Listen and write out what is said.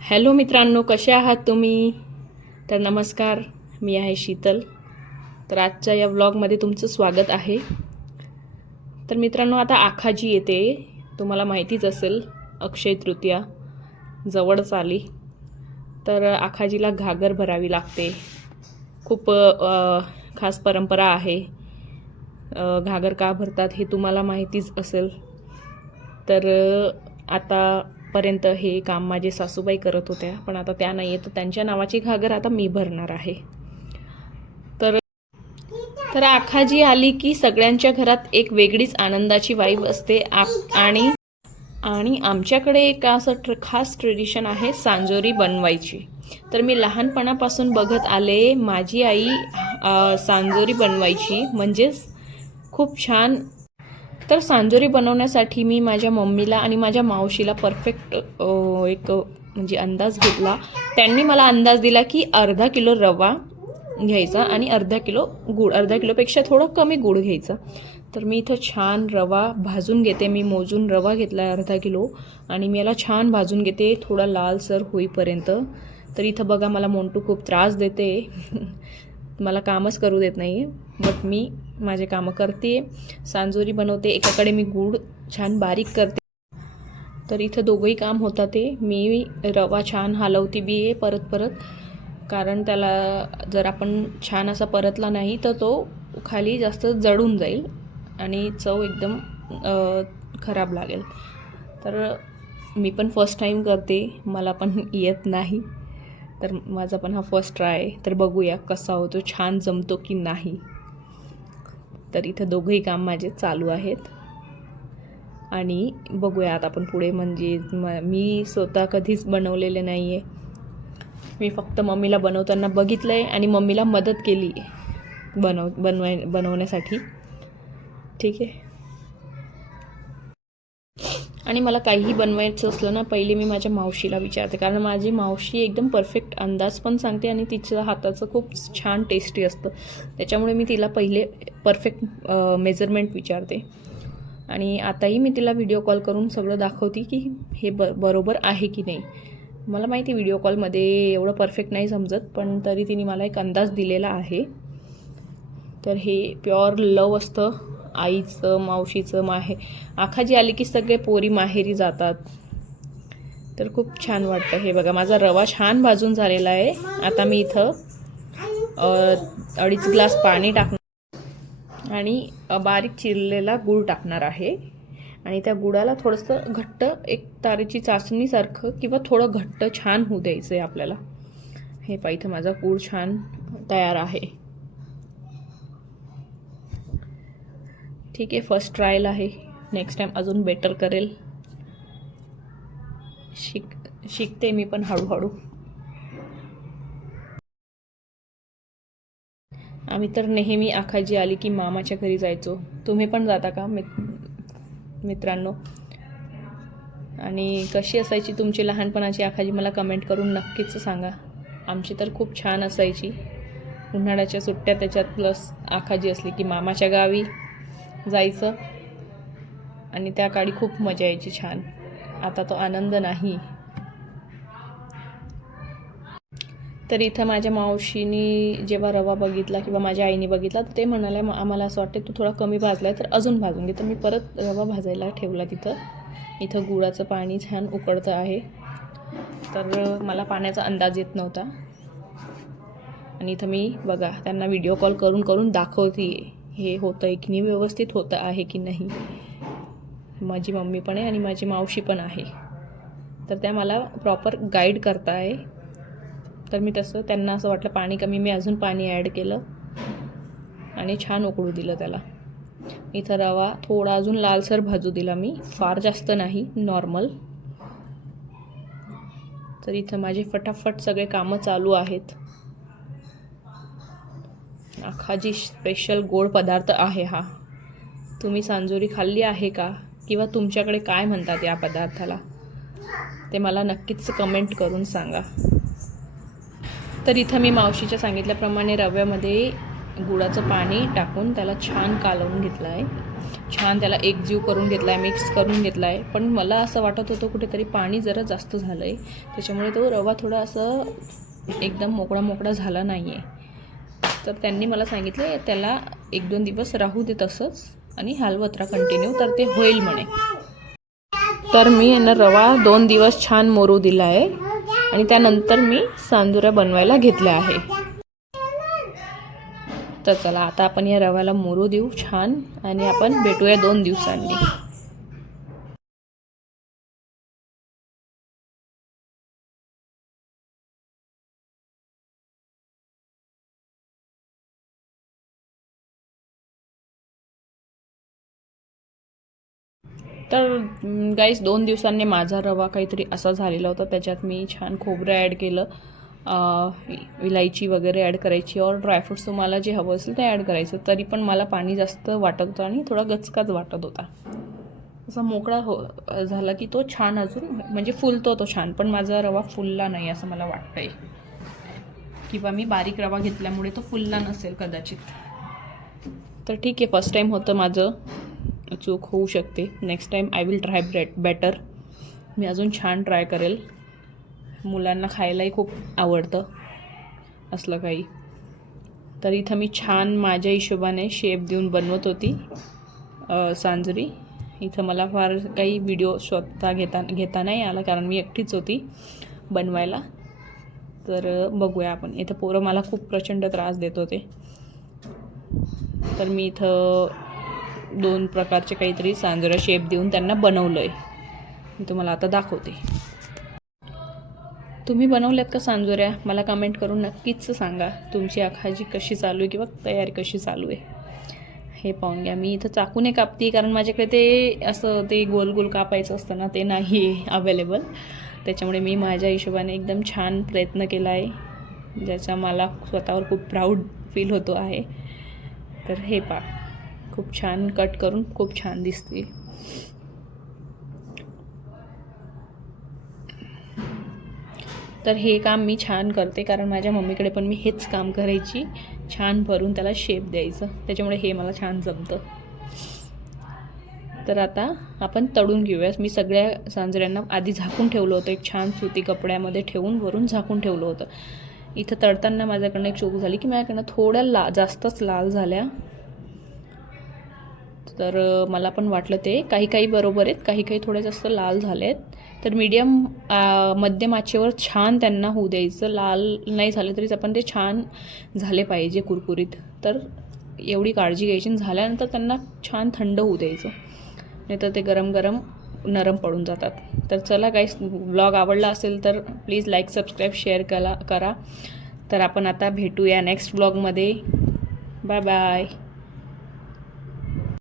Hello मित्रांनो, कसे आहात तुम्ही? तर नमस्कार, मी आहे शीतल. तर आजच्या या व्लॉगमध्ये तुमचं स्वागत आहे. तर मित्रांनो, आता आखाजी येते, तुम्हाला माहितीच असेल. अक्षय तृतीया जवळच आली. तर आखाजीला घागर भरावी लागते. खूप खास परंपरा आहे. घागर का भरतात हे तुम्हाला माहितीच असेल. तर आतापर्यंत हे काम माझे सासूबाई करत होत्या, पण आता त्या नाही आहेत, तर त्यांच्या नावाची घागर आता मी भरणार आहे. तर आखाजी आली की सगळ्यांच्या घरात एक वेगळीच आनंदाची वाईब असते. आणि आमच्याकडे एक असं खास ट्रेडिशन आहे सांजोरी बनवायची. तर मी लहानपणापासून बघत आले, माझी आई सांजोरी बनवायची, म्हणजेच खूप छान. तर सांजोरी बनवण्यासाठी मी माझ्या मम्मीला आणि माझ्या मावशीला परफेक्ट एक म्हणजे अंदाज घेतला. त्यांनी मला अंदाज दिला की अर्धा किलो रवा घ्यायचा आणि अर्धा किलो गूळ, अर्धा किलोपेक्षा थोडं कमी गूळ घ्यायचा. तर मी इथं छान रवा भाजून घेते. मी मोजून रवा घेतला आहे अर्धा किलो आणि मी याला छान भाजून घेते थोडा लालसर होईपर्यंत. तर इथं बघा, मला मोंटू खूप त्रास देते, मला कामच करू देत नाही. बट मी माझे कामं करते, सांजोरी बनवते, एकाकडे मी गूळ छान बारीक करते. तर इथं दोघंही काम होतं. ते मी रवा छान हलवती बी आहे परत, कारण त्याला जर आपण छान असा परतला नाही तर तो खाली जास्त जळून जाईल आणि चव एकदम खराब लागेल. तर मी पण फर्स्ट टाईम करते, मला पण येत नाही. तर माझा पण हा फर्स्ट ट्राय आहे. तर बघूया कसा होतो, छान जमतो की नाही. तर इथं दोघंही काम माझे चालू आहेत आणि बघूया आता आपण पुढे. म्हणजे मी स्वतः कधीच बनवलेले नाही आहे. मी फक्त मम्मीला बनवताना बघितलं आहे आणि मम्मीला मदत केली बनवण्यासाठी. ठीक आहे. आणि मला काहीही बनवायचं असलं ना, पहिले मी माझ्या मावशीला विचारते, कारण माझी मावशी एकदम परफेक्ट अंदाज पण सांगते आणि तिच्या हाताचं खूप छान टेस्टी असतं. त्याच्यामुळे मी तिला पहिले परफेक्ट मेजरमेंट विचारते. आणि आताही मी तिला व्हिडिओ कॉल करून सगळं दाखवते की हे बरोबर आहे की नाही. मला माहिती व्हिडिओ कॉलमध्ये एवढं परफेक्ट नाही समजत, पण तरी तिने मला एक अंदाज दिलेला आहे. तर हे प्युअर लव असतं आईचं, मावशीचं. आखाजी आली की सगळे पोरी माहेरी जातात. तर खूप छान वाटतं. हे बघा, माझा रवा छान भाजून झालेला आहे. आता मी इथं 2.5 ग्लास पाणी टाकणार आणि बारीक चिरलेला गूळ टाकणार आहे. आणि त्या गुळाला थोडंसं घट्ट, एक तारेची चाचणीसारखं किंवा थोडं घट्ट छान होऊ द्यायचं आहे आपल्याला. हे पहा, इथं माझा गूळ छान तयार आहे. ठीक आहे, फर्स्ट ट्रायल आहे. नेक्स्ट टाईम अजून बेटर करेल. शिकते मी पण हळूहळू. आम्ही तर नेहमी आखाजी आली की मामाच्या घरी जायचो. तुम्ही पण जाता का मित्रांनो? आणि कशी असायची तुमची लहानपणाची आखाजी मला कमेंट करून नक्कीच सांगा. आमची तर खूप छान असायची. उन्हाळ्याच्या सुट्ट्या, त्याच्यात प्लस आखाजी असली की मामाच्या गावी जायचं आणि त्या काळी खूप मजा यायची छान. आता तो आनंद नाही. तर इथं माझ्या मावशीनी जेव्हा रवा बघितला किंवा माझ्या आईने बघितला, तर ते म्हणाले, आम्हाला असं वाटतं तू थोडा कमी भाजला आहे, तर अजून भाजून घे. तर मी परत रवा भाजायला ठेवला तिथं. इथं गुळाचं पाणी छान उकळतं आहे. तर मला पाण्याचा अंदाज येत नव्हता आणि इथं मी बघा त्यांना व्हिडिओ कॉल करून दाखवते हे होतं आहे की नाही, व्यवस्थित होतं आहे की नाही. माझी मम्मी पण आहे आणि माझी मावशी पण आहे, तर त्या मला प्रॉपर गाईड करता आहे. तर मी तसं, त्यांना असं वाटलं पाणी कमी, मी अजून पाणी ॲड केलं आणि छान उकळू दिलं त्याला. इथं रवा थोडा अजून लालसर भाजू दिला मी, फार जास्त नाही, नॉर्मल. तर इथं माझे फटाफट सगळे कामं चालू आहेत. आखाजी स्पेशल गोड पदार्थ आहे हा. तुम्ही सांजोरी खाल्ली आहे का? किंवा तुमच्याकडे काय म्हणतात या पदार्थाला, ते मला नक्कीच कमेंट करून सांगा. तर इथं मी मावशीच्या सांगितल्याप्रमाणे रव्यामध्ये गुळाचं पाणी टाकून त्याला छान कालवून घेतलं आहे. छान त्याला एकजीव करून घेतला आहे, मिक्स करून घेतला आहे. पण मला असं वाटत होतं कुठेतरी पाणी जरा जास्त झालं आहे, त्याच्यामुळे तो रवा थोडा असं एकदम मोकळा मोकळा झाला नाही आहे. तर त्यांनी मला सांगितलं त्याला 1-2 दिवस राहू दे तसंच आणि हलवत राहा कंटिन्यू, तर ते होईल म्हणे. तर मी रवा 2 दिवस छान मोरू दिला आहे आणि त्यानंतर मी सांजुऱ्या बनवायला घेतल्या आहे. तर चला आता आपण या रव्याला मोरू देऊ छान आणि आपण भेटूया 2 दिवसांनी. तर गाईस 2 दिवसांनी माझा रवा काहीतरी असा झालेला होता. त्याच्यात मी छान खोबरं ॲड केलं, इलायची वगैरे ॲड करायची और ड्रायफ्रूट्स तुम्हाला जे हवं असेल ते ॲड करायचं. तरी पण मला पाणी जास्त वाटत होतं आणि थोडा गचकाच वाटत होता. असा मोकळा झाला की तो छान अजून म्हणजे फुलतो तो छान, पण माझा रवा फुलला नाही असं मला वाटतंय, किंवा मी बारीक रवा घेतल्यामुळे तो फुलला नसेल कदाचित. तर ठीक आहे, फर्स्ट टाईम होतं माझं, चूक होऊ शकते. Next time I will try better. मी अजून छान ट्राय करेल. मुलांना खायलाही खूप आवडतं असलं काही. तर इथं मी छान माझ्या हिशोबाने शेप देऊन बनवत होती सांजरी. इथं मला फार काही व्हिडिओ स्वतः घेता नाही आला, कारण मी एकटीच होती बनवायला. तर बघूया आपण. इथं पोरं मला खूप प्रचंड त्रास देत होते, तर मी इथं 2 प्रकारचे काहीतरी सांजोरा शेप देऊन त्यांना बनवलं आहे. मी तुम्हाला आता दाखवते. तुम्ही बनवल्यात का सांजोऱ्या? मला कमेंट करून नक्कीच सांगा तुमची आखाजी कशी चालू आहे किंवा तयारी कशी चालू आहे. हे पाहून घ्या. मी इथं चाकूने कापते, कारण माझ्याकडे ते असं ते गोल गोल कापायचं असतं ना, ते नाही अवेलेबल. त्याच्यामुळे मी माझ्या हिशोबाने एकदम छान प्रयत्न केला आहे, ज्याचा मला स्वतःवर खूप प्राऊड फील होतो आहे. तर हे पहा, खूप छान कट करून खूप छान दिसतील. तर हे काम मी छान करते, कारण माझ्या मम्मीकडे पण मी हेच काम करायची, छान भरून त्याला शेप द्यायचं. त्याच्यामुळे हे मला छान जमतं. तर आता आपण तळून घेऊया. मी सगळ्या सांजऱ्यांना आधी झाकून ठेवलं होतं, एक छान सुती कपड्यामध्ये ठेवून वरून झाकून ठेवलं होतं. इथं तळताना माझ्याकडनं एक चूक झाली की माझ्याकडनं थोड्या जास्तच लाल झाल्या. तर मला पण वाटलं ते काही बरोबर आहेत, काही थोड्या जास्त लाल झाले आहेत. तर मध्यम आचेवर छान त्यांना होऊ द्यायचं. लाल नाही झाले तरीच आपण ते छान झाले पाहिजे कुरकुरीत. तर एवढी काळजी घ्यायची. झाल्यानंतर त्यांना छान थंड होऊ द्यायचं, नाहीतर ते गरम गरम नरम पडून जातात. तर चला गाईस, ब्लॉग आवडला असेल तर प्लीज लाईक, सबस्क्राईब, शेअर करा. तर आपण आता भेटूया नेक्स्ट ब्लॉगमध्ये. Bye bye.